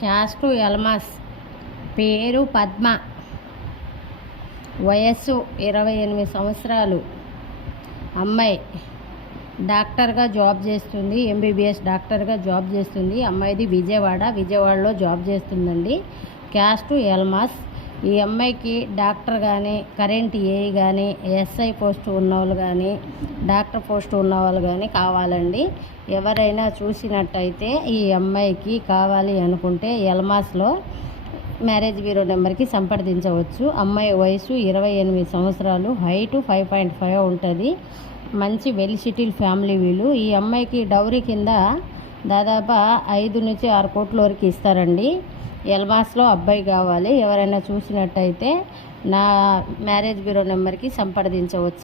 Caste ఎల్మాస్, పేరు పద్మ, వయస్సు 28 సంవత్సరాలు, అమ్మాయి డాక్టర్గా జాబ్ చేస్తుంది, ఎంబీబీఎస్ డాక్టర్గా జాబ్ చేస్తుంది. అమ్మాయిది విజయవాడలో జాబ్ చేస్తుందండి. క్యాస్ట్ ఎల్మాస్. ఈ అమ్మాయికి డాక్టర్ కానీ, కరెంట్ ఏఈ కానీ, ఎస్ఐ పోస్టు ఉన్నవాళ్ళు కానీ, డాక్టర్ పోస్టు ఉన్నవాళ్ళు కానీ కావాలండి. ఎవరైనా చూసినట్టయితే ఈ అమ్మాయికి కావాలి అనుకుంటే ఎల్మాస్లో మ్యారేజ్ బ్యూరో నెంబర్కి సంప్రదించవచ్చు. అమ్మాయి వయసు 28 సంవత్సరాలు, హైటు 5.5 ఉంటుంది. మంచి వెల్ సెటిల్ ఫ్యామిలీ వీళ్ళు. ఈ అమ్మాయికి డౌరీ కింద దాదాపు 5 నుంచి 6 కోట్ల వరకు ఇస్తారండి. ఎల్మాస్లో అబ్బాయి కావాలి. ఎవరైనా చూసినట్టయితే నా మ్యారేజ్ బ్యూరో నెంబర్కి సంప్రదించవచ్చు.